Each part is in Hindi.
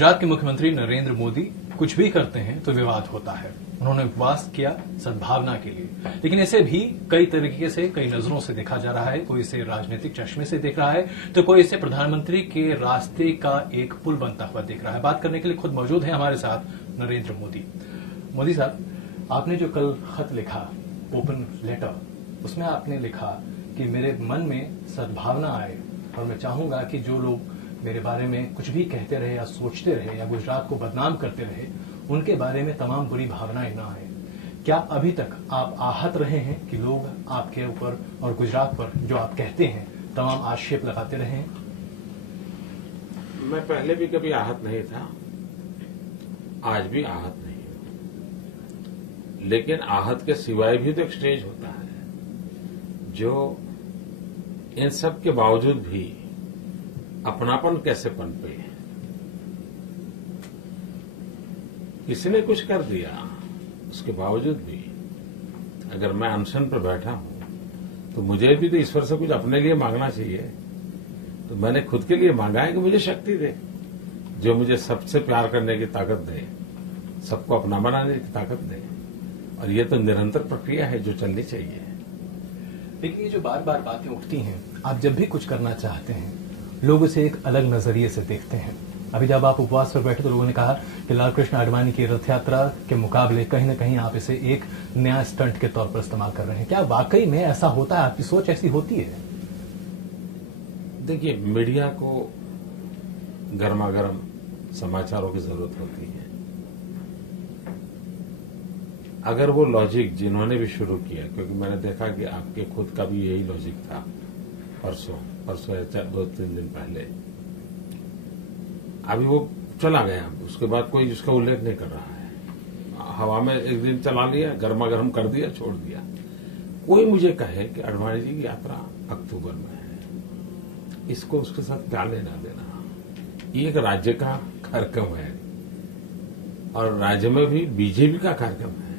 गुजरात के मुख्यमंत्री नरेंद्र मोदी कुछ भी करते हैं तो विवाद होता है। उन्होंने उपवास किया सद्भावना के लिए, लेकिन इसे भी कई तरीके से, कई नजरों से देखा जा रहा है। कोई इसे राजनीतिक चश्मे से देख रहा है तो कोई इसे प्रधानमंत्री के रास्ते का एक पुल बनता हुआ देख रहा है। बात करने के लिए खुद मौजूद है हमारे साथ नरेंद्र मोदी। मोदी साहब, आपने जो कल खत लिखा, ओपन लेटर, उसमें आपने लिखा कि मेरे मन में सद्भावना आए और मैं चाहूंगा कि जो लोग मेरे बारे में कुछ भी कहते रहे या सोचते रहे या गुजरात को बदनाम करते रहे, उनके बारे में तमाम बुरी भावनाएं ना आए। क्या अभी तक आप आहत रहे हैं कि लोग आपके ऊपर और गुजरात पर जो आप कहते हैं तमाम आक्षेप लगाते रहे हैं? मैं पहले भी कभी आहत नहीं था, आज भी आहत नहीं हूं, लेकिन आहत के सिवाय भी तो एक स्टेज होता है जो इन सब के बावजूद भी अपनापन कैसे पनपे। किसी ने कुछ कर दिया, उसके बावजूद भी अगर मैं अनशन पर बैठा हूं तो मुझे भी तो ईश्वर से कुछ अपने लिए मांगना चाहिए। तो मैंने खुद के लिए मांगा है कि मुझे शक्ति दे, जो मुझे सबसे प्यार करने की ताकत दे, सबको अपना बनाने की ताकत दे। और ये तो निरंतर प्रक्रिया है जो चलनी चाहिए। लेकिन ये जो बार बार बातें उठती हैं, आप जब भी कुछ करना चाहते हैं लोग उसे एक अलग नजरिए से देखते हैं। अभी जब आप उपवास पर बैठे तो लोगों ने कहा कि लाल कृष्ण आडवाणी की रथ यात्रा के मुकाबले कहीं न कहीं आप इसे एक नया स्टंट के तौर पर इस्तेमाल कर रहे हैं। क्या वाकई में ऐसा होता है? आपकी सोच ऐसी होती है? देखिए, मीडिया को गर्मागर्म समाचारों की जरूरत होती है। अगर वो लॉजिक जिन्होंने भी शुरू किया, क्योंकि मैंने देखा कि आपके खुद का भी यही लॉजिक था परसों या 2-3 दिन पहले, अभी वो चला गया, उसके बाद कोई उसका उल्लेख नहीं कर रहा है। हवा में एक दिन चला लिया, गर्मा गर्म कर दिया, छोड़ दिया। कोई मुझे कहे कि आडवाणी जी की यात्रा अक्टूबर में है, इसको उसके साथ क्या लेना देना। ये एक राज्य का कार्यक्रम है और राज्य में भी बीजेपी का कार्यक्रम है,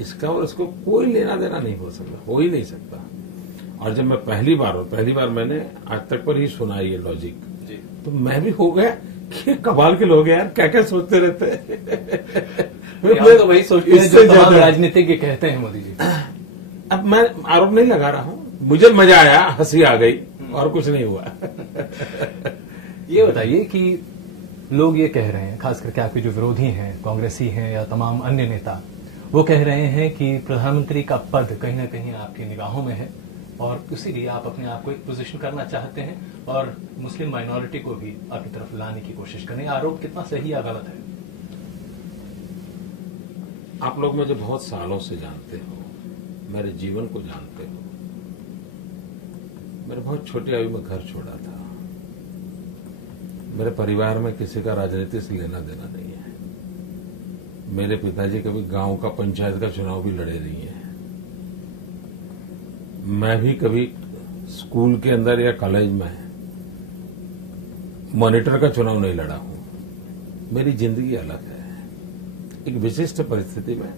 इसका और इसको कोई लेना देना नहीं हो सकता, हो ही नहीं सकता। और जब मैं पहली बार मैंने आज तक पर ही सुना ये लॉजिक, तो मैं भी हो गया कि कमाल के लोग यार क्या क्या सोचते रहते हैं। तो वही सोचते हैं जो तमाम राजनीतिज्ञ कहते हैं मोदी जी। अब मैं आरोप नहीं लगा रहा हूं, मुझे मजा आया, हंसी आ गई और कुछ नहीं हुआ। ये बताइए कि लोग ये कह रहे हैं, खास करके आपके जो विरोधी हैं, कांग्रेसी हैं या तमाम अन्य नेता, वो कह रहे हैं कि प्रधानमंत्री का पद कहीं न कहीं आपकी निगाहों में है और इसीलिए आप अपने आप को एक पोजीशन करना चाहते हैं और मुस्लिम माइनॉरिटी को भी आपकी तरफ लाने की कोशिश करें। आरोप कितना सही या गलत है? आप लोग मुझे बहुत सालों से जानते हो, मेरे जीवन को जानते हो। मेरे बहुत छोटी आयु में घर छोड़ा था। मेरे परिवार में किसी का राजनीति से लेना देना नहीं है। मेरे पिताजी कभी गांव का पंचायत का चुनाव भी लड़े नहीं है। मैं भी कभी स्कूल के अंदर या कॉलेज में मॉनिटर का चुनाव नहीं लड़ा हूं। मेरी जिंदगी अलग है। एक विशिष्ट परिस्थिति में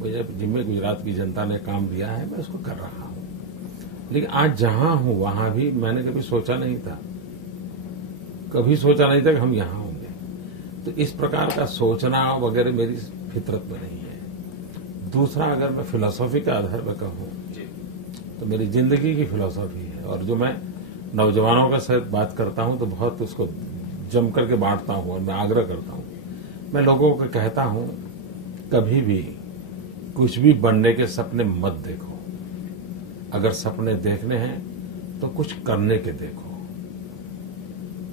मुझे जिम्मे गुजरात की जनता ने काम दिया है, मैं उसको कर रहा हूं। लेकिन आज जहां हूं वहां भी मैंने कभी सोचा नहीं था, कभी सोचा नहीं था कि हम यहां होंगे। तो इस प्रकार का सोचना वगैरह मेरी फितरत में नहीं है। दूसरा, अगर मैं फिलॉसफी के आधार पर कहूं तो मेरी जिंदगी की फिलॉसफी है, और जो मैं नौजवानों के साथ बात करता हूं तो बहुत उसको जम करके बांटता हूं और मैं आग्रह करता हूं। मैं लोगों को कहता हूं, कभी भी कुछ भी बनने के सपने मत देखो। अगर सपने देखने हैं तो कुछ करने के देखो।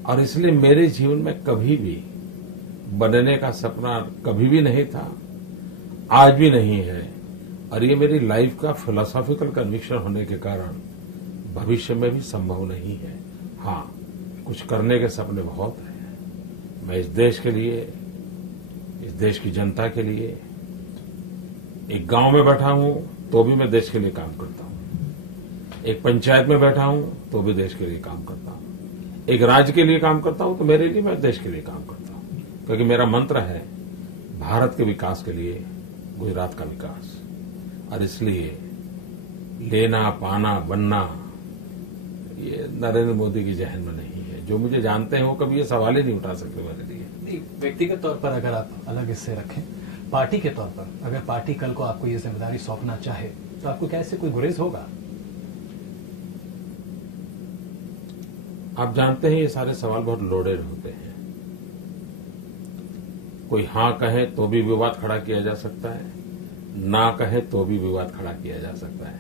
और इसलिए मेरे जीवन में कभी भी बनने का सपना कभी भी नहीं था, आज भी नहीं है। और ये मेरी लाइफ का फिलोसॉफिकल कन्विक्शन होने के कारण भविष्य में भी संभव नहीं है। हाँ, कुछ करने के सपने बहुत हैं। मैं इस देश के लिए, इस देश की जनता के लिए, एक गांव में बैठा हूं तो भी मैं देश के लिए काम करता हूं, एक पंचायत में बैठा हूं तो भी देश के लिए काम करता हूं, एक राज्य के लिए काम करता हूं तो मेरे लिए मैं देश के लिए काम करता हूं। क्योंकि मेरा मंत्र है भारत के विकास के लिए गुजरात का विकास। और इसलिए लेना, पाना, बनना, ये नरेंद्र मोदी की जहन में नहीं है। जो मुझे जानते हैं वो कभी ये सवाल ही नहीं उठा सकते मेरे लिए। व्यक्तिगत तौर पर अगर आप अलग इससे रखें, पार्टी के तौर पर अगर पार्टी कल को आपको ये जिम्मेदारी सौंपना चाहे तो आपको क्या इससे कोई गुरेज होगा? आप जानते हैं ये सारे सवाल बहुत लोडेड होते हैं। कोई हाँ कहे तो भी विवाद खड़ा किया जा सकता है, ना कहे तो भी विवाद खड़ा किया जा सकता है,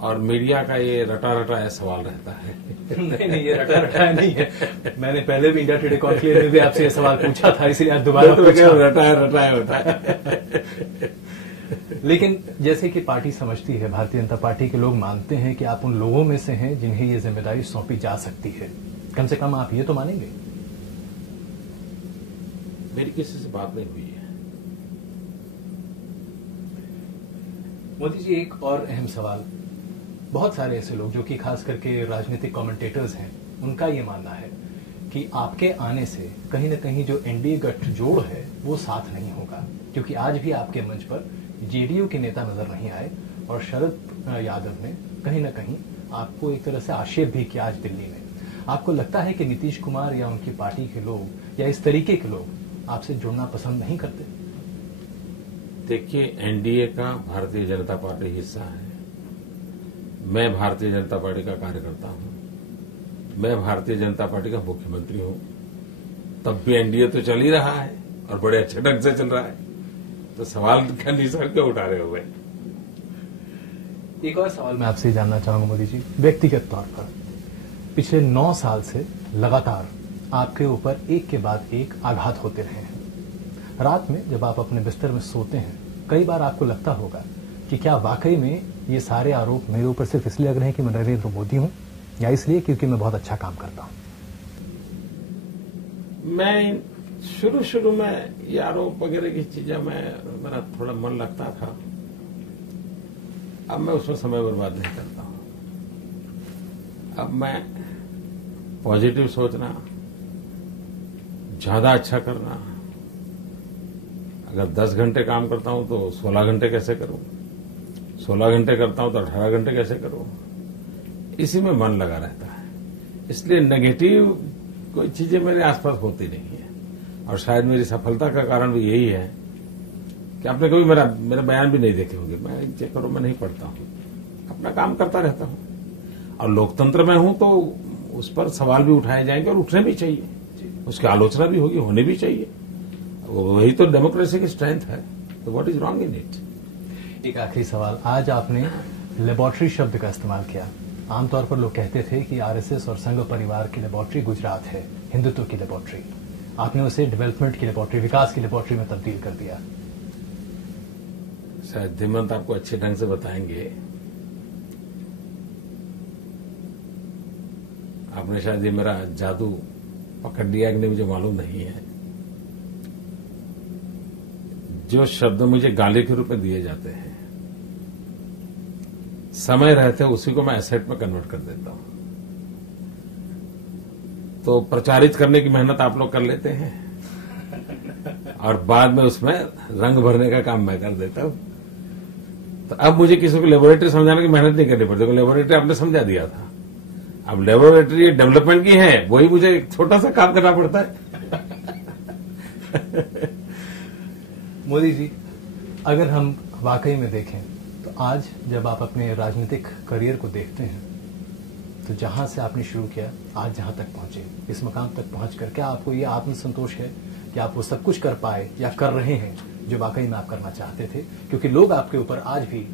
और मीडिया का ये रटा रटा सवाल रहता है। नहीं, ये रटा रटा नहीं है। मैंने पहले भी इंडिया टुडे कॉन्क्लेव में भी आपसे ये सवाल पूछा था, इसलिए आज दोबारा पूछा। रटा होता है। लेकिन जैसे कि पार्टी समझती है, भारतीय जनता पार्टी के लोग मानते हैं कि आप उन लोगों में से हैं जिन्हें ये जिम्मेदारी सौंपी जा सकती है। कम से कम आप ये तो मानेंगे? मेरी किसी से बात नहीं हुई है। मोदी जी, एक और अहम सवाल, बहुत सारे ऐसे लोग जो कि खास करके राजनीतिक कमेंटेटर्स हैं, उनका ये मानना है कि आपके आने से कहीं न कहीं जो एनडीए गठजोड़ है वो साथ नहीं होगा, क्योंकि आज भी आपके मंच पर जेडीयू के नेता नजर नहीं आए और शरद यादव ने कहीं न कहीं आपको एक तरह से आक्षेप भी किया आज दिल्ली में। आपको लगता है कि नीतीश कुमार या उनकी पार्टी के लोग या इस तरीके के लोग आपसे जुड़ना पसंद नहीं करते? देखिए, एनडीए का भारतीय जनता पार्टी हिस्सा है। मैं भारतीय जनता पार्टी का कार्यकर्ता हूं, मैं भारतीय जनता पार्टी का मुख्यमंत्री हूं, तब भी एनडीए तो चल ही रहा है और बड़े अच्छे ढंग से चल रहा है, तो सवाल का निशान क्यों उठा रहे हो भाई? एक और सवाल मैं आपसे जानना चाहूंगा मोदी जी, व्यक्तिगत तौर पर पिछले 9 साल से लगातार आपके ऊपर एक के बाद एक आघात होते रहे हैं। रात में जब आप अपने बिस्तर में सोते हैं, कई बार आपको लगता होगा कि क्या वाकई में ये सारे आरोप मेरे ऊपर सिर्फ इसलिए लग रहे हैं कि मैं नरेंद्र मोदी हूं, या इसलिए क्योंकि मैं बहुत अच्छा काम करता हूं? मैं शुरू में ये आरोप वगैरह की चीजें मेरा थोड़ा मन लगता था। अब मैं उसमें समय बर्बाद नहीं करता हूं। अब मैं पॉजिटिव सोचना, ज्यादा अच्छा करना, अगर 10 घंटे काम करता हूं तो 16 घंटे कैसे करूं, 16 घंटे करता हूं तो 18 घंटे कैसे करूं, इसी में मन लगा रहता है। इसलिए नेगेटिव कोई चीजें मेरे आसपास होती नहीं है, और शायद मेरी सफलता का कारण भी यही है कि आपने कभी मेरा बयान भी नहीं देखे होंगे। मैं चेक करो, मैं नहीं पढ़ता हूं, अपना काम करता रहता हूं, और लोकतंत्र में हूं तो उस पर सवाल भी उठाए जाएंगे और उठने भी चाहिए, उसकी आलोचना भी होगी, होनी भी चाहिए। वही तो डेमोक्रेसी की स्ट्रेंथ है, तो what is wrong in it? एक आखिरी सवाल, आज आपने लेबोरेटरी शब्द का इस्तेमाल किया। आमतौर पर लोग कहते थे कि आरएसएस और संघ परिवार की लेबोरेटरी गुजरात है, हिंदुत्व की लेबोरेटरी। आपने उसे डेवलपमेंट की लेबोरेटरी, विकास की लेबोरेटरी में तब्दील कर दिया। शायद धीमंत आपको अच्छे ढंग से बताएंगे। आपने शायद ये मेरा जादू पकड़ लिया कि नहीं, मुझे मालूम नहीं है। जो शब्द मुझे गाली के रूप में दिए जाते हैं, समय रहते उसी को मैं एसेट में कन्वर्ट कर देता हूं। तो प्रचारित करने की मेहनत आप लोग कर लेते हैं और बाद में उसमें रंग भरने का काम मैं कर देता हूं। तो अब मुझे किसी को लेबोरेटरी समझाने की मेहनत नहीं करनी पड़ती, लेबोरेटरी आपने समझा दिया था। अब लेबोरेटरी डेवलपमेंट की है, वही मुझे एक छोटा सा काम करना पड़ता है। मोदी जी, अगर हम वाकई में देखें तो आज जब आप अपने राजनीतिक करियर को देखते हैं, तो जहां से आपने शुरू किया आज जहां तक पहुंचे, इस मकाम तक पहुंचकर क्या आपको ये आत्मसंतोष है कि आप वो सब कुछ कर पाए या कर रहे हैं जो वाकई में आप करना चाहते थे? क्योंकि लोग आपके ऊपर आज भी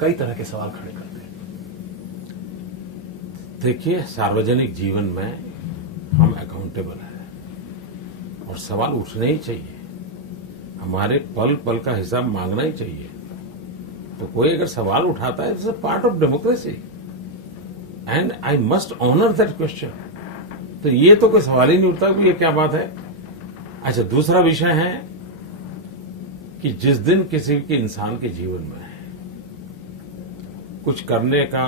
कई तरह के सवाल खड़े करते हैं। देखिए, सार्वजनिक जीवन में हम अकाउंटेबल हैं और सवाल उठने ही चाहिए। हमारे पल पल का हिसाब मांगना ही चाहिए। तो कोई अगर सवाल उठाता है, it's a part of democracy and I must honour that question. तो ये तो कोई सवाल ही नहीं उठता कि ये क्या बात है। अच्छा, दूसरा विषय है कि जिस दिन किसी के इंसान के जीवन में कुछ करने का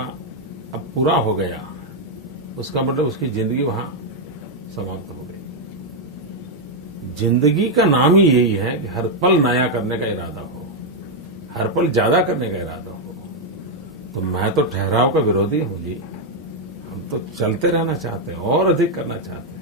अब पूरा हो गया, उसका मतलब उसकी जिंदगी वहां समाप्त हो गई। जिंदगी का नाम ही यही है कि हर पल नया करने का इरादा हो, हर पल ज्यादा करने का इरादा हो। तो मैं तो ठहराव का विरोधी हूं जी। हम तो चलते रहना चाहते हैं और अधिक करना चाहते हैं।